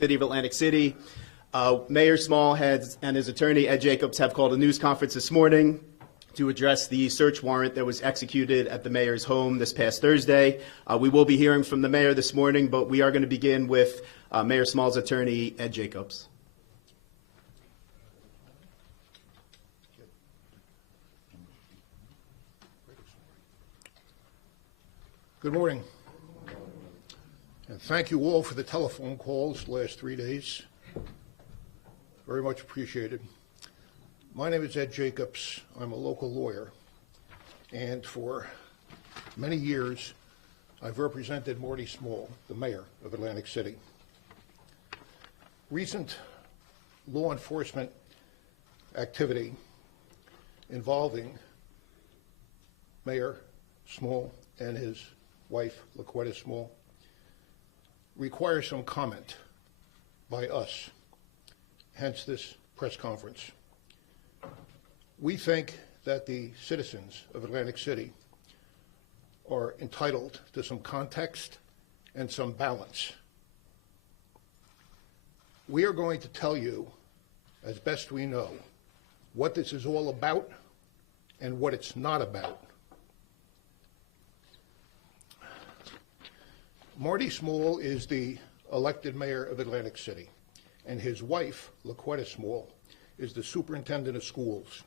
City of Atlantic City. Mayor Small and his attorney, Ed Jacobs, have called a news conference this morning to address the search warrant that was executed at the mayor's home this past Thursday. We will be hearing from the mayor this morning, but we are going to begin with Mayor Small's attorney, Ed Jacobs. Good morning, and thank you all for the telephone calls the last 3 days. Very much appreciated. My name is Ed Jacobs. I'm a local lawyer, and for many years I've represented Marty Small, the mayor of Atlantic City. Recent law enforcement activity involving Mayor Small and his wife, LaQuetta Small, requires some comment by us, hence this press conference. We think that the citizens of Atlantic City are entitled to some context and some balance. We are going to tell you, as best we know, what this is all about and what it's not about. Marty Small is the elected mayor of Atlantic City, and his wife, LaQuetta Small, is the superintendent of schools.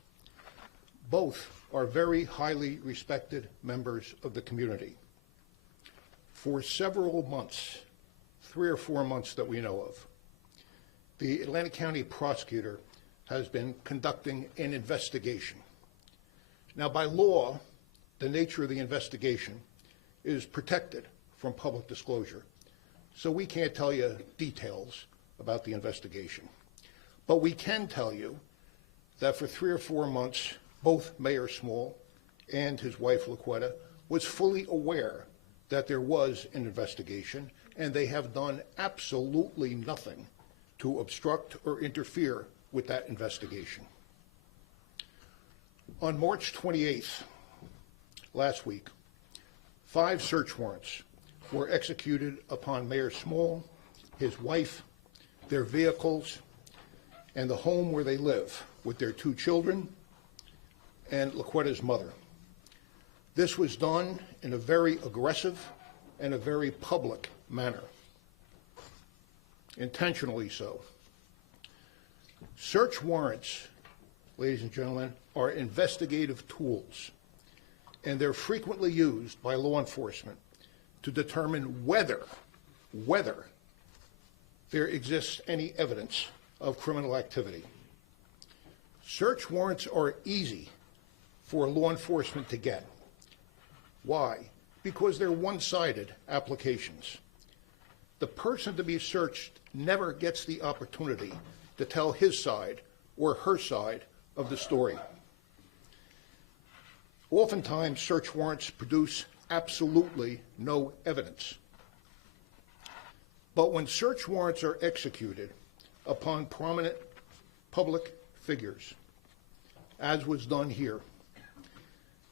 Both are very highly respected members of the community. For several months, 3 or 4 months that we know of, the Atlantic County prosecutor has been conducting an investigation. Now, by law, the nature of the investigation is protected from public disclosure, so we can't tell you details about the investigation. But we can tell you that for 3 or 4 months, both Mayor Small and his wife LaQuetta was fully aware that there was an investigation, and they have done absolutely nothing to obstruct or interfere with that investigation. On March 28th, last week, 5 search warrants were executed upon Mayor Small, his wife, their vehicles, and the home where they live with their 2 children and LaQuetta's mother. This was done in a very aggressive and a very public manner, intentionally so. Search warrants, ladies and gentlemen, are investigative tools, and they're frequently used by law enforcement to determine whether there exists any evidence of criminal activity. Search warrants are easy for law enforcement to get. Why? Because they're one-sided applications. The person to be searched never gets the opportunity to tell his side or her side of the story. Oftentimes, search warrants produce absolutely no evidence. But when search warrants are executed upon prominent public figures, as was done here,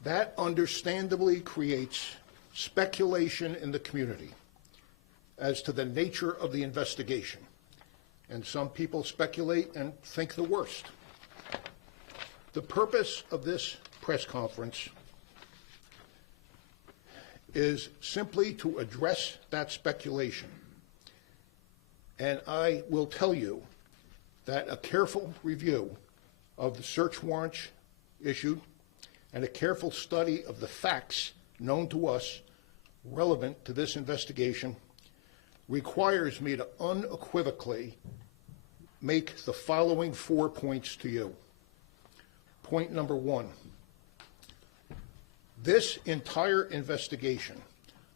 that understandably creates speculation in the community as to the nature of the investigation. And some people speculate and think the worst. The purpose of this press conference is simply to address that speculation. And I will tell you that a careful review of the search warrants issued and a careful study of the facts known to us relevant to this investigation requires me to unequivocally make the following 4 points to you. Point number 1. This entire investigation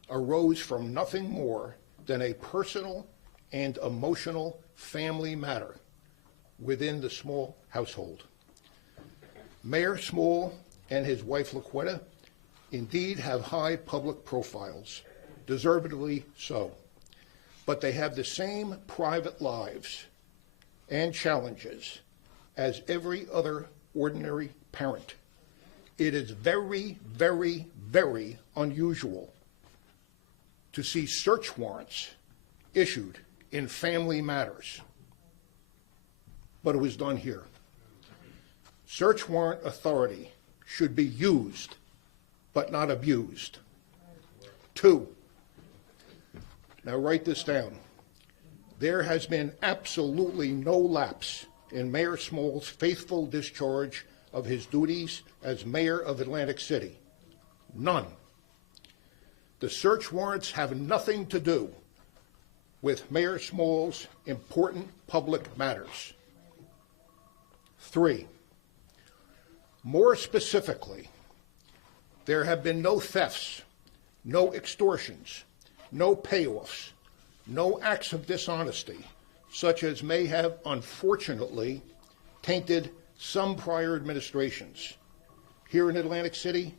arose from nothing more than a personal and emotional family matter within the Small household. Mayor Small and his wife LaQuetta indeed have high public profiles, deservedly so, but they have the same private lives and challenges as every other ordinary parent. It is very, very, very unusual to see search warrants issued in family matters. But it was done here. Search warrant authority should be used, but not abused. 2, now write this down. There has been absolutely no lapse in Mayor Small's faithful discharge of his duties as mayor of Atlantic City. None. The search warrants have nothing to do with Mayor Small's important public matters. 3, more specifically, there have been no thefts, no extortions, no payoffs, no acts of dishonesty, such as may have unfortunately tainted some prior administrations here in Atlantic City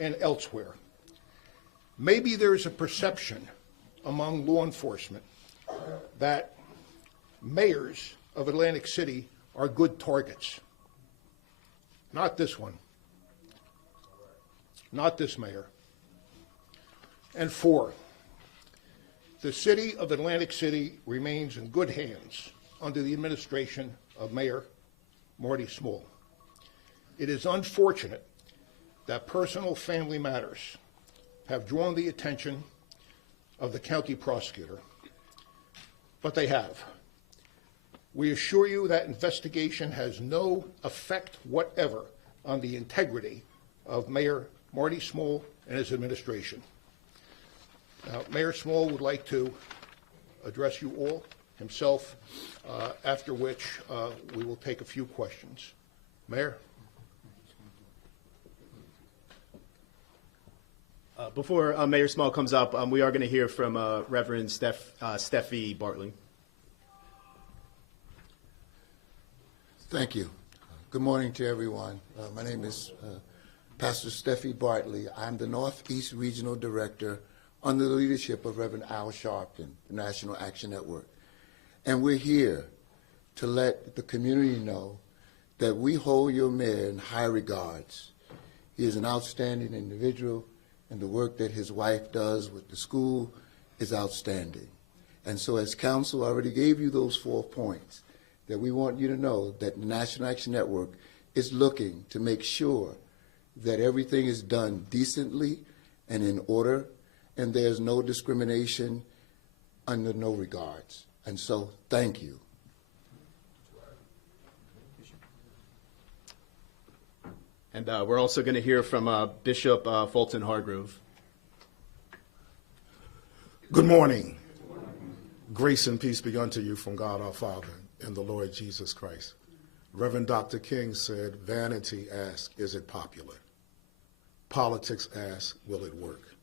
and elsewhere. Maybe there's a perception among law enforcement that mayors of Atlantic City are good targets. Not this one. Not this mayor. And 4, the city of Atlantic City remains in good hands under the administration of Mayor Marty Small. It is unfortunate that personal family matters have drawn the attention of the county prosecutor, but they have. We assure you that investigation has no effect whatever on the integrity of Mayor Marty Small and his administration. Now, Mayor Small would like to address you all himself, after which we will take a few questions. Mayor? Before Mayor Small comes up, we are going to hear from Reverend Steffi Bartley. Thank you. Good morning to everyone. My name is Pastor Steffi Bartley. I'm the Northeast Regional Director under the leadership of Reverend Al Sharpton, the National Action Network. And we're here to let the community know that we hold your mayor in high regards. He is an outstanding individual, and the work that his wife does with the school is outstanding. And so as council already gave you those 4 points, that we want you to know that the National Action Network is looking to make sure that everything is done decently and in order, and there's no discrimination under no regards. And so, thank you. And we're also going to hear from Bishop Fulton Hargrove. Good morning. Grace and peace be unto you from God our Father and the Lord Jesus Christ. Reverend Dr. King said, vanity asks, is it popular? Politics asks, will it work?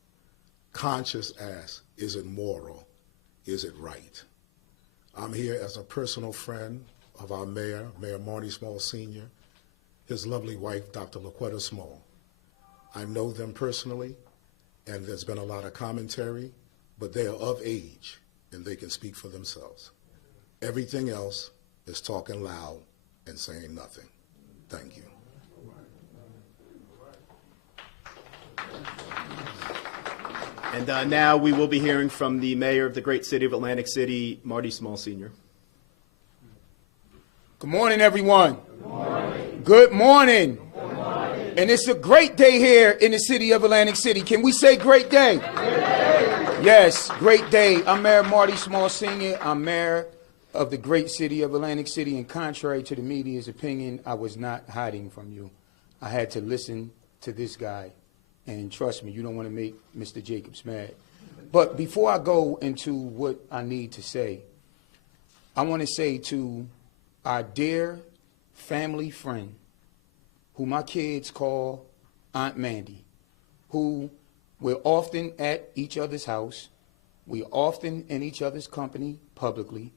Conscience asks, is it moral? Is it right? I'm here as a personal friend of our mayor, Mayor Marty Small Sr., his lovely wife, Dr. LaQuetta Small. I know them personally, and there's been a lot of commentary, but they are of age, and they can speak for themselves. Everything else is talking loud and saying nothing. Thank you. And now we will be hearing from the mayor of the great city of Atlantic City, Marty Small Sr. Good morning, everyone. Good morning. Good morning. Good morning. And it's a great day here in the city of Atlantic City. Can we say great day? Great day. Yes, great day. I'm Mayor Marty Small Sr. I'm mayor of the great city of Atlantic City, and contrary to the media's opinion, I was not hiding from you. I had to listen to this guy, and trust me, you don't want to make Mr. Jacobs mad. But before I go into what I need to say, I want to say to our dear family friend, who my kids call Aunt Mandy, who we're often at each other's house, we're often in each other's company publicly.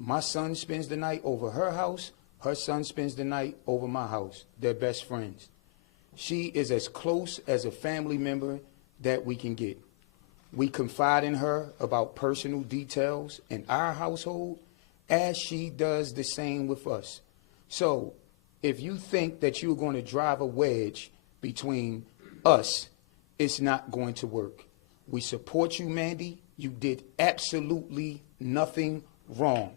My son spends the night over her house, her son spends the night over my house. They're best friends. She is as close as a family member that we can get. We confide in her about personal details in our household, as she does the same with us. So if you think that you're going to drive a wedge between us, it's not going to work. We support you, Mandy. You did absolutely nothing wrong.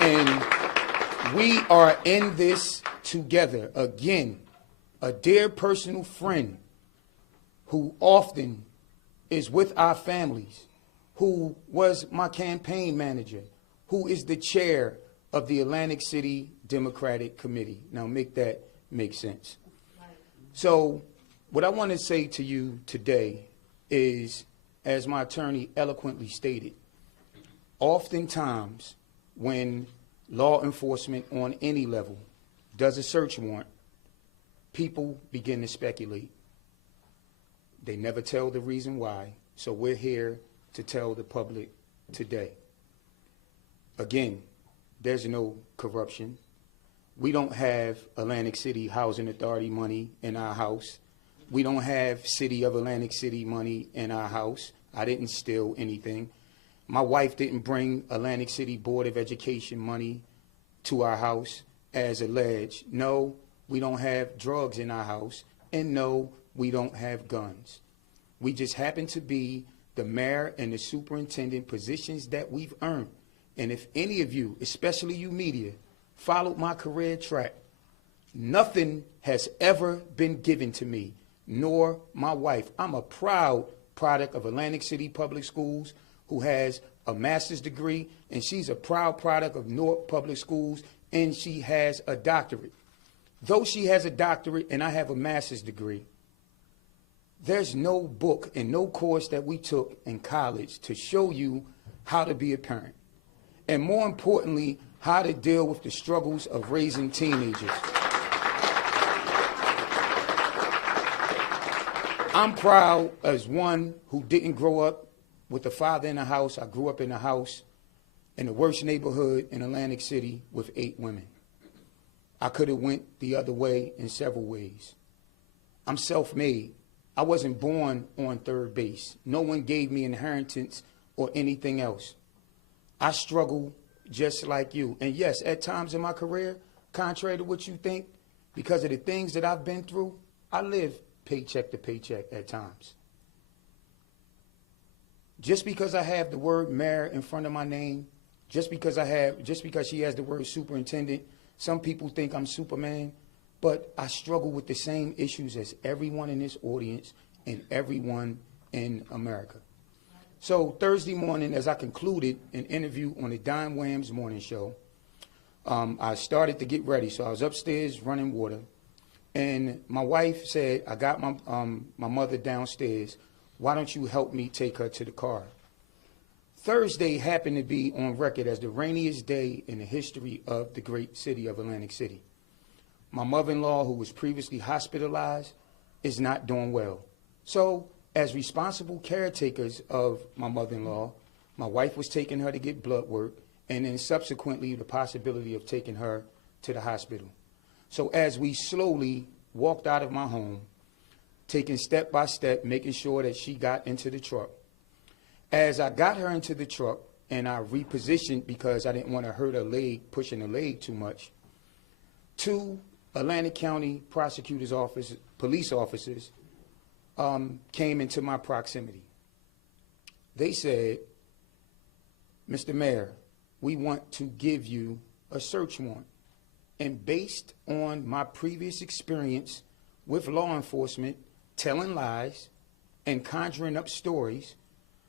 And we are in this together. Again, a dear personal friend who often is with our families, who was my campaign manager, who is the chair of the Atlantic City Democratic Committee. Now make that make sense. So what I want to say to you today is, as my attorney eloquently stated, oftentimes when law enforcement on any level does a search warrant, people begin to speculate. They never tell the reason why, so we're here to tell the public today. Again, there's no corruption. We don't have Atlantic City Housing Authority money in our house. We don't have City of Atlantic City money in our house. I didn't steal anything. My wife didn't bring Atlantic City Board of Education money to our house as alleged. No, we don't have drugs in our house. And no, we don't have guns. We just happen to be the mayor and the superintendent positions that we've earned. And if any of you, especially you media, followed my career track, nothing has ever been given to me, nor my wife. I'm a proud product of Atlantic City Public Schools, who has a master's degree, and she's a proud product of Newark Public Schools, and she has a doctorate. Though she has a doctorate and I have a master's degree, there's no book and no course that we took in college to show you how to be a parent. And more importantly, how to deal with the struggles of raising teenagers. I'm proud as one who didn't grow up with a father in a house. I grew up in a house in the worst neighborhood in Atlantic City with 8 women. I could have went the other way in several ways. I'm self-made. I wasn't born on third base. No one gave me inheritance or anything else. I struggle just like you. And yes, at times in my career, contrary to what you think, because of the things that I've been through, I live paycheck to paycheck at times. Just because I have the word mayor in front of my name, just because she has the word superintendent, some people think I'm Superman, but I struggle with the same issues as everyone in this audience and everyone in America. So Thursday morning, as I concluded an interview on the Don Wham's morning show, I started to get ready. So I was upstairs running water, and my wife said, I got my mother downstairs. Why don't you help me take her to the car? Thursday happened to be on record as the rainiest day in the history of the great city of Atlantic City. My mother-in-law, who was previously hospitalized, is not doing well. So as responsible caretakers of my mother-in-law, my wife was taking her to get blood work, and then subsequently the possibility of taking her to the hospital. So as we slowly walked out of my home, taking step by step, making sure that she got into the truck. As I got her into the truck and I repositioned because I didn't want to hurt her leg, pushing her leg too much, 2 Atlantic County Prosecutor's Office, police officers came into my proximity. They said, Mr. Mayor, we want to give you a search warrant. And based on my previous experience with law enforcement, telling lies and conjuring up stories,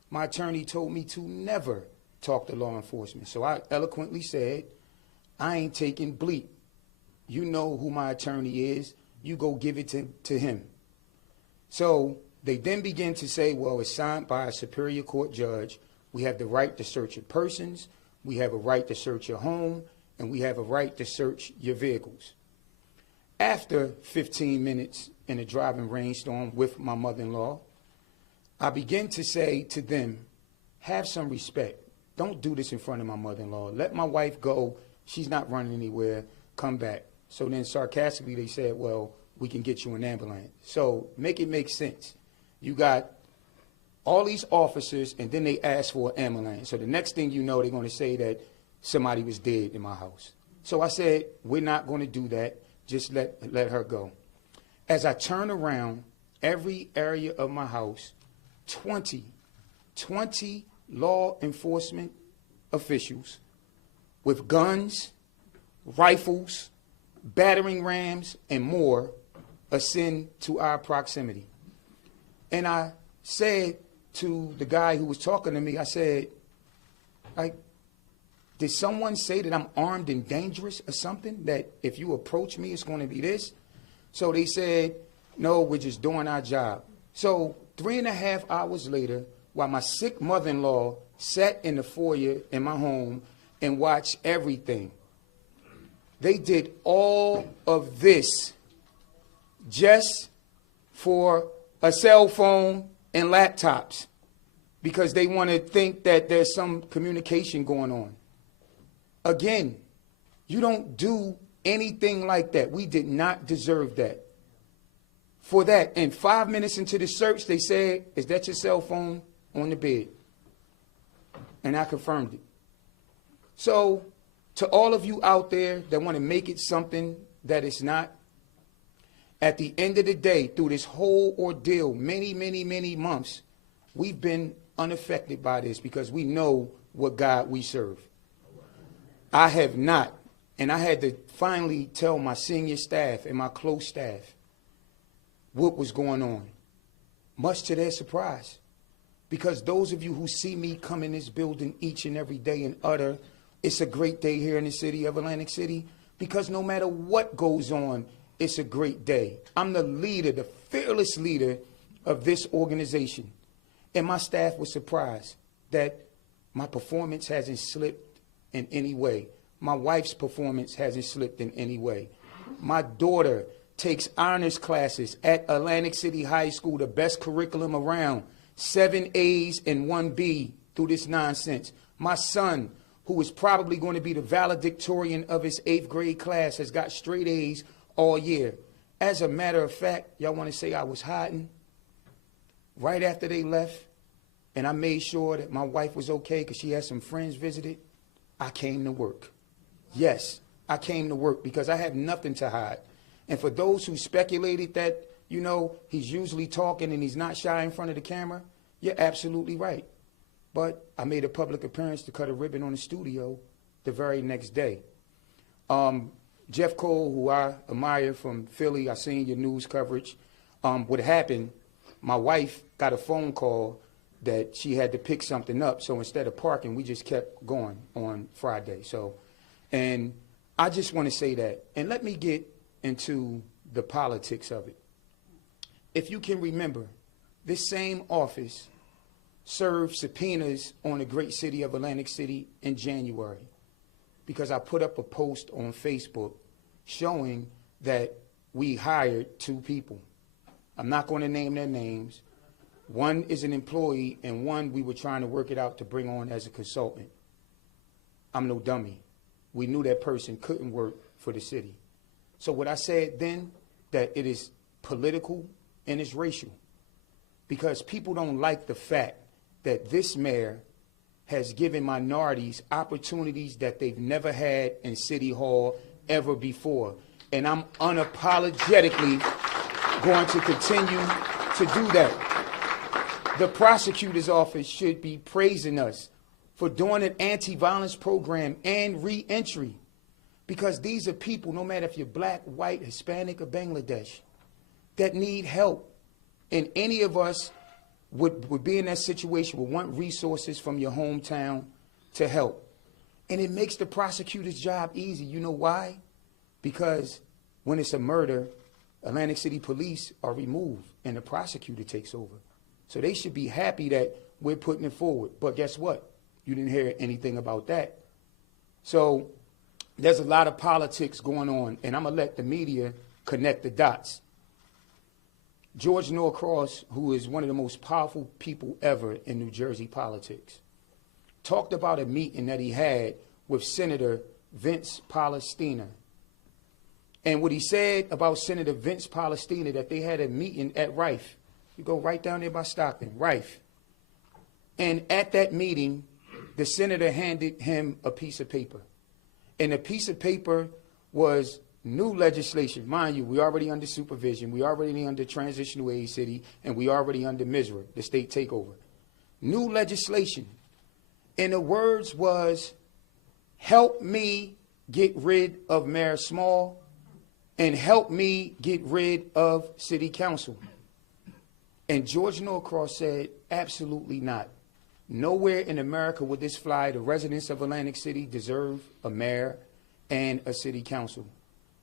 my attorney told me to never talk to law enforcement. So I eloquently said, I ain't taking bleep. You know who my attorney is. You go give it to him. So they then begin to say, well, it's signed by a Superior Court judge. We have the right to search your persons. We have a right to search your home. And we have a right to search your vehicles. After 15 minutes in a driving rainstorm with my mother-in-law, I began to say to them, have some respect. Don't do this in front of my mother-in-law. Let my wife go. She's not running anywhere. Come back. So then sarcastically they said, well, we can get you an ambulance. So make it make sense. You got all these officers, and then they ask for an ambulance. So the next thing you know, they're going to say that somebody was dead in my house. So I said, we're not going to do that. Just let her go. As I turn around, every area of my house, 20 law enforcement officials with guns, rifles, battering rams, and more ascend to our proximity. And I said to the guy who was talking to me, I said, like, did someone say that I'm armed and dangerous or something? That if you approach me, it's going to be this? So they said, no, we're just doing our job. So 3.5 hours later, while my sick mother-in-law sat in the foyer in my home and watched everything, they did all of this just for a cell phone and laptops because they want to think that there's some communication going on. Again, you don't do anything like that. We did not deserve that. For that, and 5 minutes into the search, they said, is that your cell phone on the bed? And I confirmed it. So, to all of you out there that want to make it something that it's not, at the end of the day, through this whole ordeal, many, many, many months, we've been unaffected by this because we know what God we serve. I have not, and I had to finally tell my senior staff and my close staff what was going on, much to their surprise. Because those of you who see me come in this building each and every day and utter, it's a great day here in the city of Atlantic City, because no matter what goes on, it's a great day. I'm the leader, the fearless leader of this organization. And my staff was surprised that my performance hasn't slipped in any way. My wife's performance hasn't slipped in any way. My daughter takes honors classes at Atlantic City High School, the best curriculum around, 7 A's and 1 B through this nonsense. My son, who is probably going to be the valedictorian of his 8th grade class, has got straight A's all year. As a matter of fact, y'all want to say I was hiding? Right after they left, and I made sure that my wife was okay because she had some friends visited, I came to work. Yes, I came to work because I have nothing to hide. And for those who speculated that, you know, he's usually talking and he's not shy in front of the camera, you're absolutely right. But I made a public appearance to cut a ribbon on the studio the very next day. Jeff Cole, who I admire from Philly, I seen your news coverage. What happened, my wife got a phone call that she had to pick something up. So instead of parking, we just kept going on Friday. So, and I just want to say that, and let me get into the politics of it. If you can remember, this same office served subpoenas on the great city of Atlantic City in January because I put up a post on Facebook showing that we hired 2 people. I'm not going to name their names. One is an employee and one we were trying to work it out to bring on as a consultant. I'm no dummy. We knew that person couldn't work for the city. So what I said then, that it is political and it's racial, because people don't like the fact that this mayor has given minorities opportunities that they've never had in City Hall ever before. And I'm unapologetically going to continue to do that. The prosecutor's office should be praising us for doing an anti-violence program and re-entry. Because these are people, no matter if you're black, white, Hispanic, or Bangladesh, that need help. And any of us would be in that situation, would want resources from your hometown to help. And it makes the prosecutor's job easy. You know why? Because when it's a murder, Atlantic City Police are removed and the prosecutor takes over. So they should be happy that we're putting it forward. But guess what? You didn't hear anything about that. So there's a lot of politics going on, and I'm going to let the media connect the dots. George Norcross, who is one of the most powerful people ever in New Jersey politics, talked about a meeting that he had with Senator Vince Palestina. And what he said about Senator Vince Palestina, that they had a meeting at Rife. You go right down there by Stockton, Rife. And at that meeting, the senator handed him a piece of paper. And the piece of paper was new legislation. Mind you, we already under supervision, we already under transitional aid city, and we already under MISRA, the state takeover. New legislation And the words was, help me get rid of Mayor Small and help me get rid of City Council. And George Norcross said, absolutely not. Nowhere in America would this fly. The residents of Atlantic City deserve a mayor and a city council.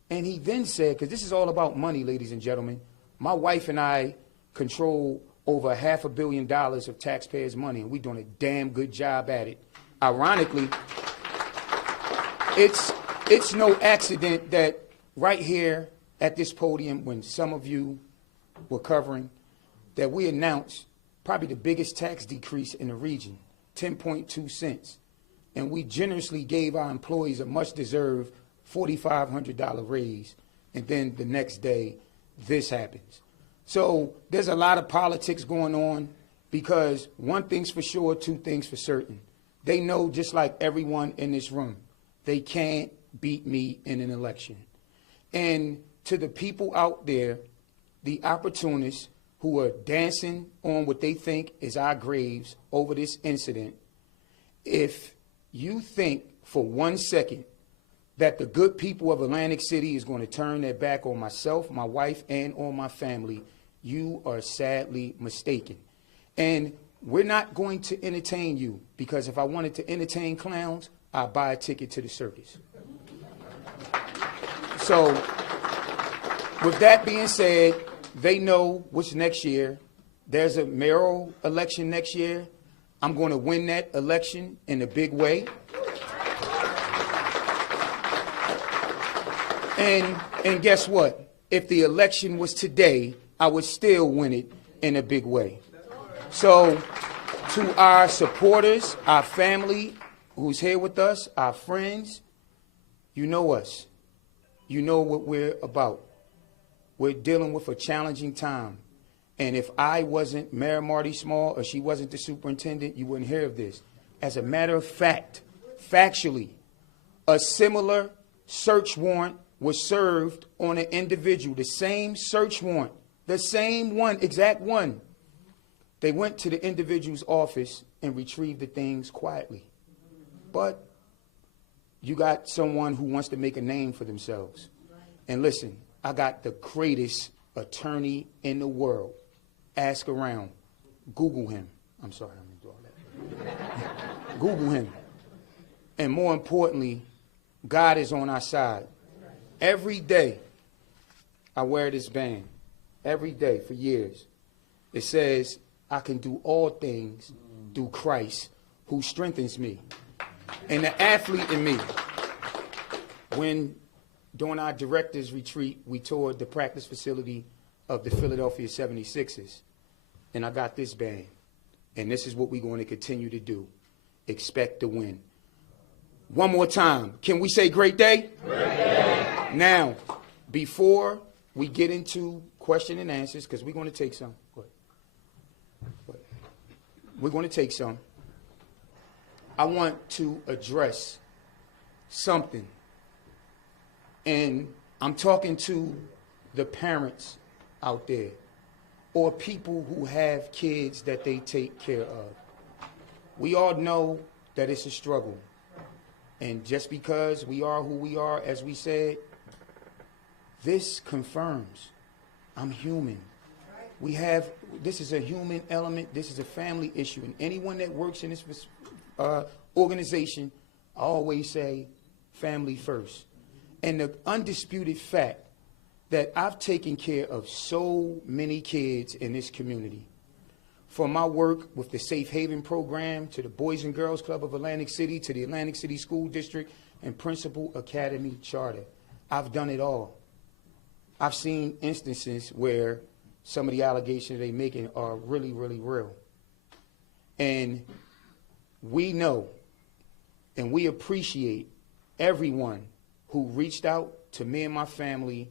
And he then said, because this is all about money, ladies and gentlemen, my wife and I control over $500 million of taxpayers' money, and we're doing a damn good job at it. Ironically, it's no accident that right here at this podium, when some of you were covering, that we announced probably the biggest tax decrease in the region, 10.2 cents. And we generously gave our employees a much-deserved $4,500 raise. And then the next day, this happens. So there's a lot of politics going on because one thing's for sure, two things for certain. They know, just like everyone in this room, they can't beat me in an election. And to the people out there, the opportunists who are dancing on what they think is our graves over this incident, if you think for 1 second that the good people of Atlantic City is going to turn their back on myself, my wife, and on my family, you are sadly mistaken. And we're not going to entertain you, because if I wanted to entertain clowns, I'd buy a ticket to the circus. So with that being said, they know what's next year. There's a mayoral election next year. I'm going to win that election in a big way. And guess what? If the election was today, I would still win it in a big way. So to our supporters, our family who's here with us, our friends, you know us. You know what we're about. We're dealing with a challenging time. And if I wasn't Mayor Marty Small or she wasn't the superintendent, you wouldn't hear of this. As a matter of fact, factually, a similar search warrant was served on an individual, the same search warrant, the same one, exact one. They went to the individual's office and retrieved the things quietly. But you got someone who wants to make a name for themselves. And listen, I got the greatest attorney in the world. Ask around. Google him. I'm sorry, I'm going to do all that. Google him. And more importantly, God is on our side. Every day, I wear this band. Every day for years. It says, I can do all things through Christ who strengthens me. And the athlete in me, when during our director's retreat, we toured the practice facility of the Philadelphia 76ers. And I got this band. And this is what we're going to continue to do. Expect to win. One more time. Can we say great day? Great day. Now, before we get into question and answers, because we're going to take some. Go ahead. We're going to take some. I want to address something. And I'm talking to the parents out there or people who have kids that they take care of. We all know that it's a struggle. And just because we are who we are, as we said, this confirms I'm human. This is a human element. This is a family issue. And anyone that works in this organization, I always say family first. And the undisputed fact that I've taken care of so many kids in this community, from my work with the Safe Haven program to the Boys and Girls Club of Atlantic City to the Atlantic City School District and Principal Academy Charter. I've done it all. I've seen instances where some of the allegations they're making are really, really real. And we know and we appreciate everyone who reached out to me and my family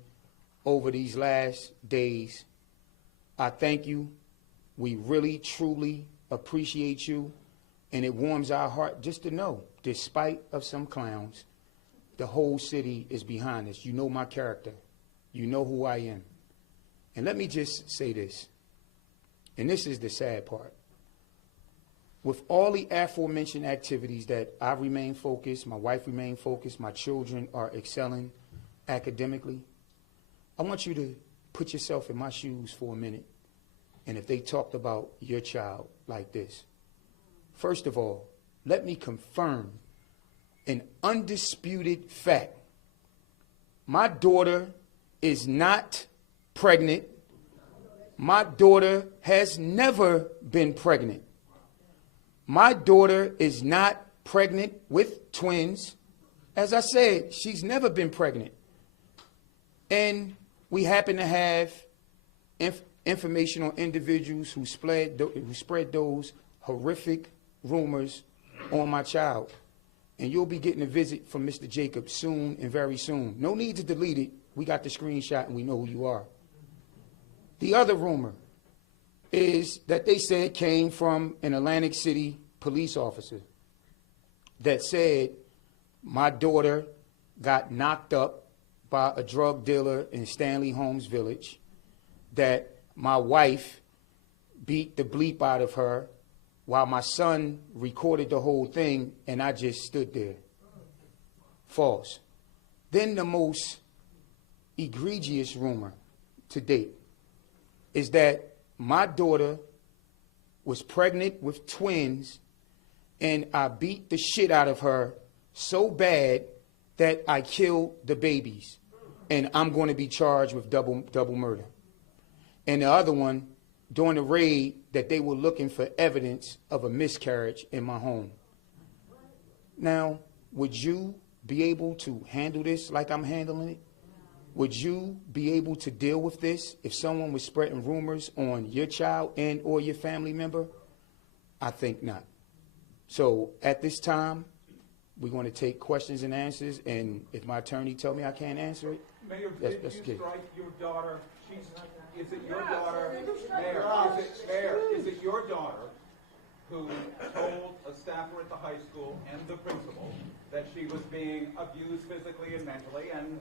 over these last days. I thank you. We really, truly appreciate you. And it warms our heart just to know, despite of some clowns, the whole city is behind us. You know my character. You know who I am. And let me just say this, and this is the sad part. with all the aforementioned activities that I remain focused, my wife remain focused, my children are excelling academically, I want you to put yourself in my shoes for a minute. And if they talked about your child like this, first of all, let me confirm an undisputed fact. My daughter is not pregnant. My daughter has never been pregnant. My daughter is not pregnant with twins. As I said, she's never been pregnant. And we happen to have information on individuals who spread those horrific rumors on my child. And you'll be getting a visit from Mr. Jacobs soon and very soon. No need to delete it. We got the screenshot and we know who you are. The other rumor is that they said came from an Atlantic City police officer that said my daughter got knocked up by a drug dealer in Stanley Holmes Village, that my wife beat the bleep out of her while my son recorded the whole thing and I just stood there. False. Then the most egregious rumor to date is that my daughter was pregnant with twins and I beat the shit out of her so bad that I killed the babies and I'm going to be charged with double murder. And the other one, during the raid, that they were looking for evidence of a miscarriage in my home. Now, would you be able to handle this like I'm handling it? Would you be able to deal with this if someone was spreading rumors on your child and or your family member? I think not. So at this time, we're going to take questions and answers, and if my attorney tell me I can't answer it, Mayor, that's did good. you strike your daughter? Is it your daughter? Mayor, is it your daughter who told a staffer at the high school and the principal that she was being abused physically and mentally, and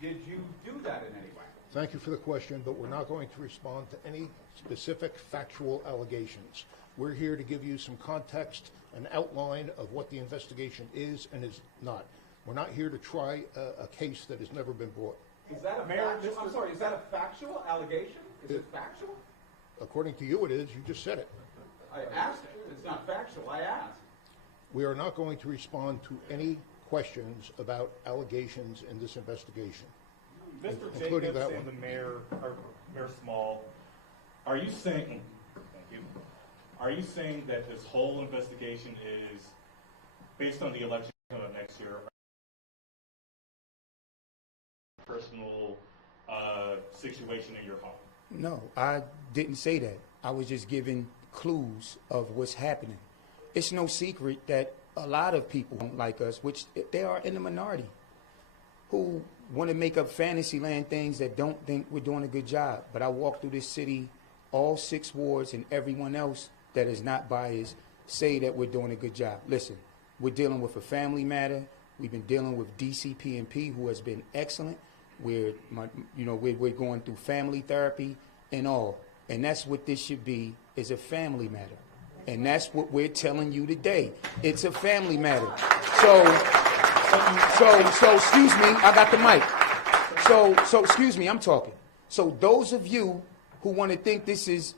did you do that in any way? Thank you for the question, but we're not going to respond to any specific factual allegations. We're here to give you some context, an outline of what the investigation is and is not. We're not here to try a case that has never been brought. Is that a factual, I'm sorry, is that a factual allegation? Is it factual? According to you, it is. You just said it. I asked it. It's not factual. I asked. We are not going to respond to any questions about allegations in this investigation. Mr. including Jacobs that and one. the mayor, or Mayor Small, are you saying, thank you, are you saying that this whole investigation is based on the election coming up next year, personal situation in your home? No, I didn't say that. I was just giving clues of what's happening. It's no secret that a lot of people don't like us, which they are in the minority, who want to make up fantasy land things that don't think we're doing a good job. But I walk through this city, all 6 wards and everyone else that is not biased say that we're doing a good job. Listen, we're dealing with a family matter. We've been dealing with DCP&P, who has been excellent. We're going through family therapy and all. And that's what this should be, is a family matter. And that's what we're telling you today. It's a family matter. So excuse me, I got the mic. So excuse me, I'm talking. So those of you who want to think this is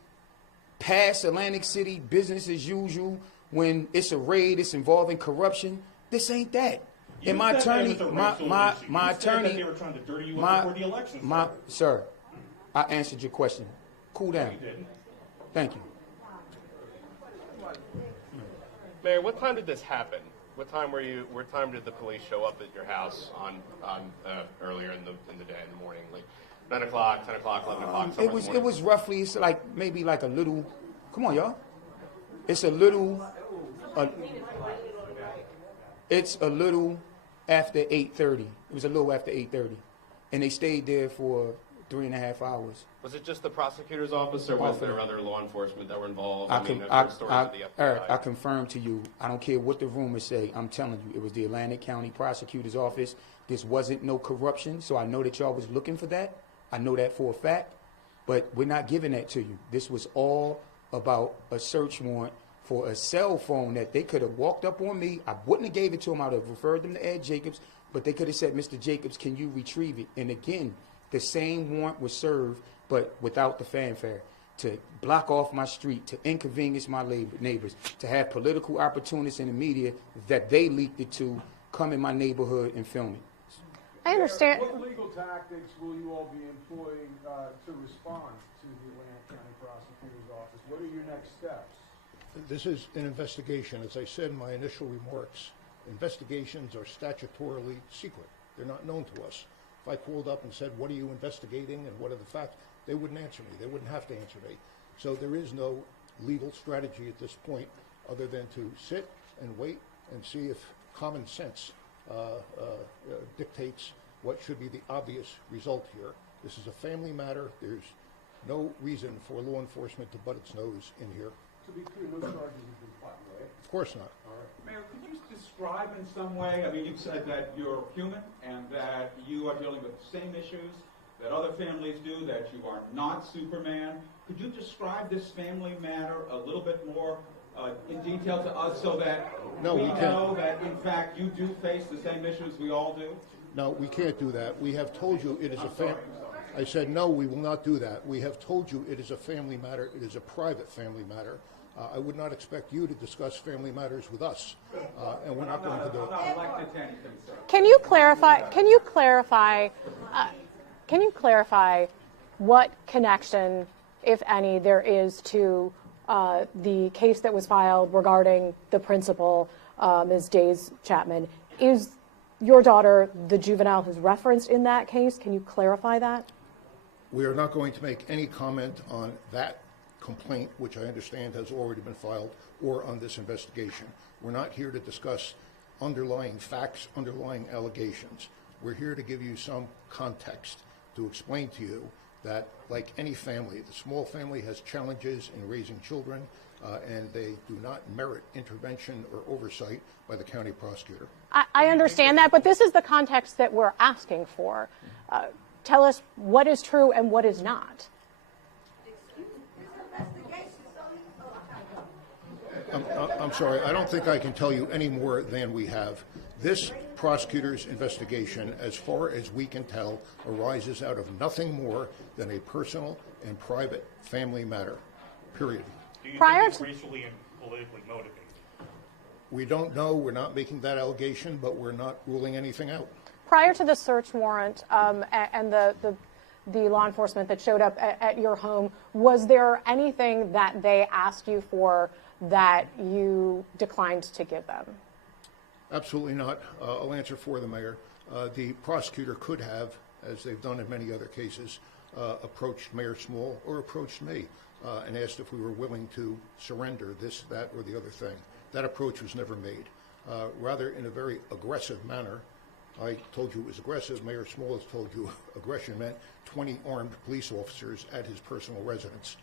past Atlantic City business as usual, when it's a raid, it's involving corruption, this ain't that. And my attorney, my attorney, that they were trying to dirty you up before the election started. Sir, I answered your question. Cool down. You didn't. Thank you. Mayor, what time did this happen? What time did the police show up at your house on earlier in the day, in the morning, like 9 o'clock, 10 o'clock, 11 o'clock? It was roughly, it's like maybe like a little. Come on, y'all. It's a little. It's a little after 8:30. It was a little after 8:30, and they stayed there for 3.5 hours. Was it just the prosecutor's office, or was there other law enforcement that were involved? Eric, I confirm to you, I don't care what the rumors say, I'm telling you, it was the Atlantic County Prosecutor's Office. This wasn't no corruption, so I know that y'all was looking for that. I know that for a fact, but we're not giving that to you. This was all about a search warrant for a cell phone that they could have walked up on me. I wouldn't have gave it to them. I would have referred them to Ed Jacobs, but they could have said, Mr. Jacobs, can you retrieve it? And again, the same warrant was served, but without the fanfare, to block off my street, to inconvenience my neighbors, to have political opportunists in the media that they leaked it to come in my neighborhood and film it. I understand. What legal tactics will you all be employing to respond to the Atlantic County Prosecutor's Office? What are your next steps? This is an investigation. As I said in my initial remarks, investigations are statutorily secret. They're not known to us. If I called up and said, what are you investigating and what are the facts, they wouldn't answer me. They wouldn't have to answer me. So there is no legal strategy at this point other than to sit and wait and see if common sense dictates what should be the obvious result here. This is a family matter. There's no reason for law enforcement to butt its nose in here. To be clear, no charges have been filed, right? Of course not. Mayor, could you describe in some way, I mean, you've said that you're human and that you are dealing with the same issues that other families do, that you are not Superman. Could you describe this family matter a little bit more in detail to us so that No, we can't. know that, in fact, you do face the same issues we all do? No, we can't do that. We have told you it is a family. I said, no, we will not do that. We have told you it is a family matter. It is a private family matter. I would not expect you to discuss family matters with us, and we're not going to do it. I'm not elected to anything, sir. Can you clarify? Can you clarify? Can you clarify what connection, if any, there is to the case that was filed regarding the principal, Ms. Days Chapman? Is your daughter the juvenile who's referenced in that case? Can you clarify that? We are not going to make any comment on that complaint, which I understand has already been filed, or on this investigation. We're not here to discuss underlying facts, underlying allegations. We're here to give you some context to explain to you that, like any family, the small family has challenges in raising children, and they do not merit intervention or oversight by the county prosecutor. I understand that, but this is the context that we're asking for. Tell us what is true and what is not. I'm sorry, I don't think I can tell you any more than we have. This prosecutor's investigation, as far as we can tell, arises out of nothing more than a personal and private family matter, period. Do you Prior think it's to- racially and politically motivated? We don't know, we're not making that allegation, but we're not ruling anything out. Prior to the search warrant and the law enforcement that showed up at your home, was there anything that they asked you for that you declined to give them? Absolutely not. I'll answer for the mayor. The prosecutor could have, as they've done in many other cases, approached Mayor Small or approached me and asked if we were willing to surrender this, that, or the other thing. That approach was never made. Rather, in a very aggressive manner, I told you it was aggressive. Mayor Small has told you aggression meant 20 armed police officers at his personal residence.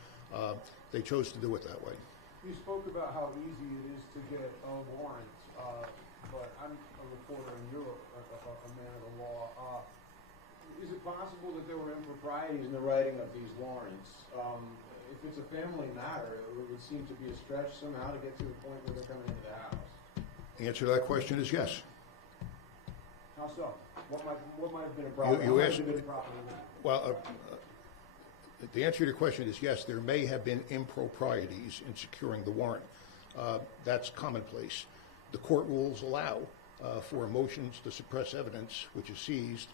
They chose to do it that way. You spoke about how easy it is to get a warrant, but I'm a reporter and you're a man of the law. Is it possible that there were improprieties in the writing of these warrants? If it's a family matter, it would seem to be a stretch somehow to get to the point where they're coming into the house. The answer to that question is yes. How so? What might have been a problem? You What might asked- have been a problem? Well, the answer to your question is yes, there may have been improprieties in securing the warrant. That's commonplace. The court rules allow for motions to suppress evidence which is seized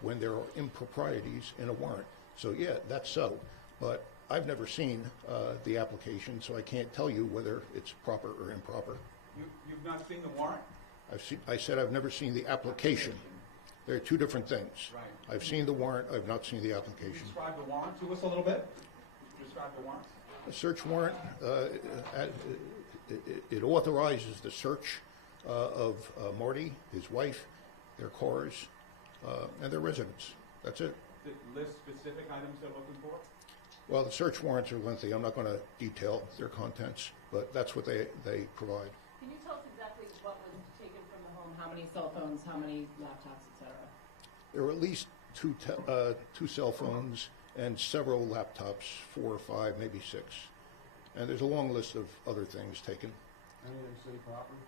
when there are improprieties in a warrant. So yeah, that's so. But I've never seen the application, so I can't tell you whether it's proper or improper. You've not seen the warrant? I said I've never seen the application. They're two different things. Right. I've seen the warrant, I've not seen the application. Describe the warrant to us a little bit. Describe the warrant. A search warrant, it authorizes the search of Marty, his wife, their cars, and their residence. That's it. Does it list specific items they're looking for? Well, the search warrants are lengthy. I'm not going to detail their contents, but that's what they provide. Can you tell us exactly what was taken from the home? How many cell phones, how many laptops, et cetera? There were at least two cell phones and several laptops, 4 or 5, maybe 6. And there's a long list of other things taken. Any of them city property?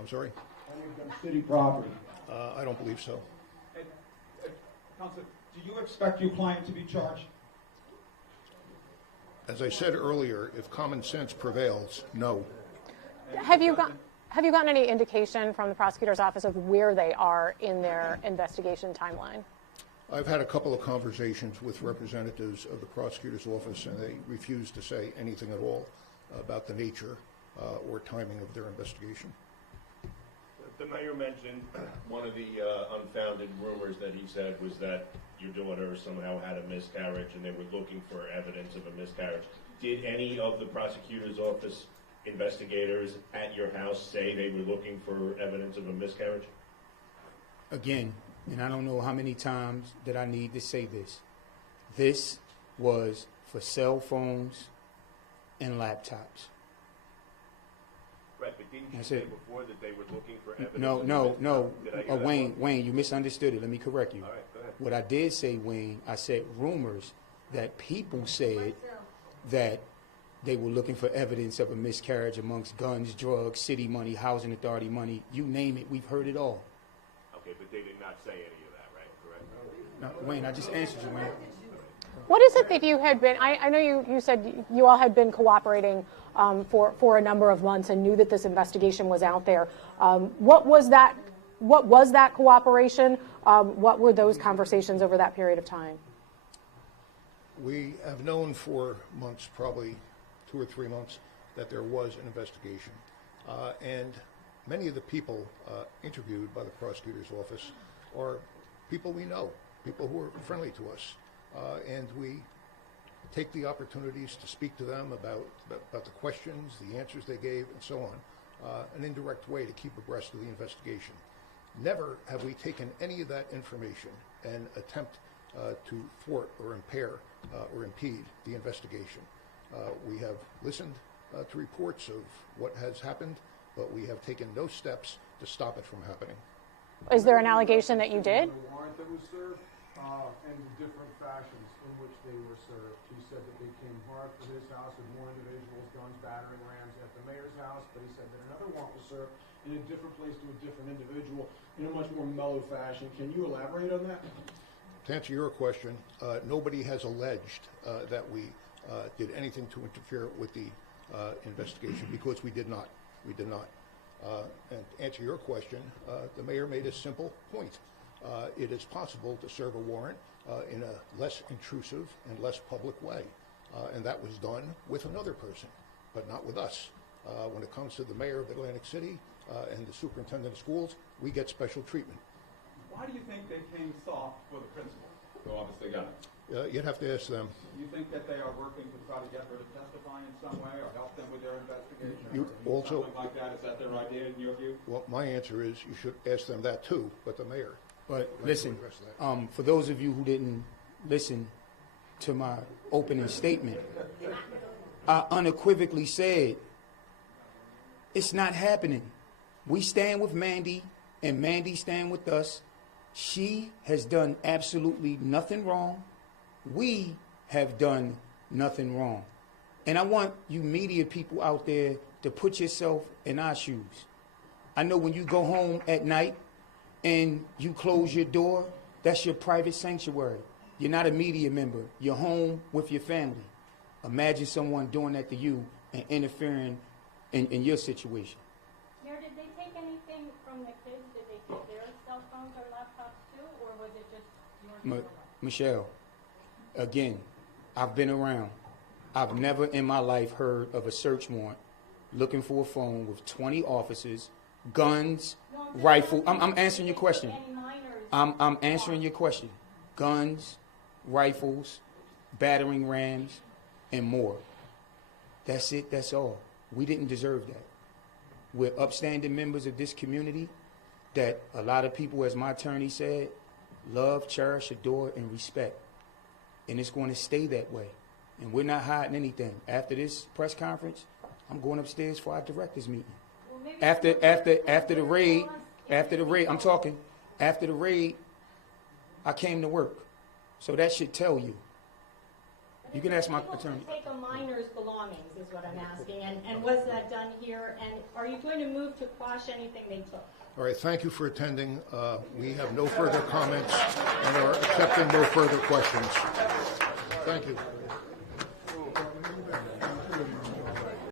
I'm sorry? Any of them city property? I don't believe so. Counselor, do you expect your client to be charged? As I said earlier, if common sense prevails, no. Have you gotten any indication from the prosecutor's office of where they are in their investigation timeline? I've had a couple of conversations with representatives of the prosecutor's office, and they refuse to say anything at all about the nature or timing of their investigation. The mayor mentioned one of the unfounded rumors that he said was that your daughter somehow had a miscarriage and they were looking for evidence of a miscarriage. Did any of the prosecutor's office investigators at your house say they were looking for evidence of a miscarriage? Again, and I don't know how many times that I need to say this. This was for cell phones and laptops. Right, but didn't you That's say it. before that they were looking for evidence? No. Did I hear that Wayne, wrong? Wayne, you misunderstood it. Let me correct you. All right, go ahead. What I did say, Wayne, I said rumors that people said that they were looking for evidence of a miscarriage amongst guns, drugs, city money, housing authority money, you name it, we've heard it all. Okay, but they did not say any of that, right? Correct? Now, Wayne, I just answered you, Wayne. What is it that you had been, I know you said you all had been cooperating for a number of months and knew that this investigation was out there. What was that cooperation? What were those conversations over that period of time? We have known for months, probably 2 or 3 months, that there was an investigation. And many of the people interviewed by the prosecutor's office are people we know, people who are friendly to us. And we take the opportunities to speak to them about the questions, the answers they gave, and so on, an indirect way to keep abreast of the investigation. Never have we taken any of that information and attempt to thwart or impair or impede the investigation. We have listened to reports of what has happened, but we have taken no steps to stop it from happening. Is there an allegation that you did? The warrant that was served and the different fashions in which they were served. He said that they came hard for his house with more individuals, guns, battering rams at the mayor's house, but he said that another warrant was served in a different place to a different individual in a much more mellow fashion. Can you elaborate on that? To answer your question, nobody has alleged that we did anything to interfere with the investigation because we did not. We did not. And to answer your question, the mayor made a simple point. It is possible to serve a warrant in a less intrusive and less public way. And that was done with another person, but not with us. When it comes to the mayor of Atlantic City and the superintendent of schools, we get special treatment. Why do you think they came soft for the principal, who obviously got it? You'd have to ask them. Do you think that they are working to try to get her to testify in some way or help them with their investigation? You or also- something like that? Is that their idea in your view? Well, my answer is you should ask them that too, but the mayor. But would like to listen, address that. for those of you who didn't listen to my opening statement, I unequivocally said, it's not happening. We stand with Mandy, and Mandy stand with us. She has done absolutely nothing wrong. We have done nothing wrong. And I want you media people out there to put yourself in our shoes. I know when you go home at night and you close your door, that's your private sanctuary. You're not a media member. You're home with your family. Imagine someone doing that to you and interfering in your situation. Mayor, did they take anything from the kids? Did they take their cell phones or laptops too, or was it just yours? Michelle, again, I've been around. I've never in my life heard of a search warrant looking for a phone with 20 officers, guns, rifle. I'm answering your question. I'm answering your question. Guns, rifles, battering rams, and more. That's it. That's all. We didn't deserve that. We're upstanding members of this community that a lot of people, as my attorney said, love, cherish, adore, and respect. And it's going to stay that way. And we're not hiding anything. After this press conference, I'm going upstairs for our directors meeting. After the raid, I'm talking, after the raid, I came to work. So that should tell you. You can ask my attorney. Take a minor's belongings belongings is what I'm asking. And was that done here? And are you going to move to quash anything they took? All right, thank you for attending. We have no further comments and are accepting no further questions. Thank you.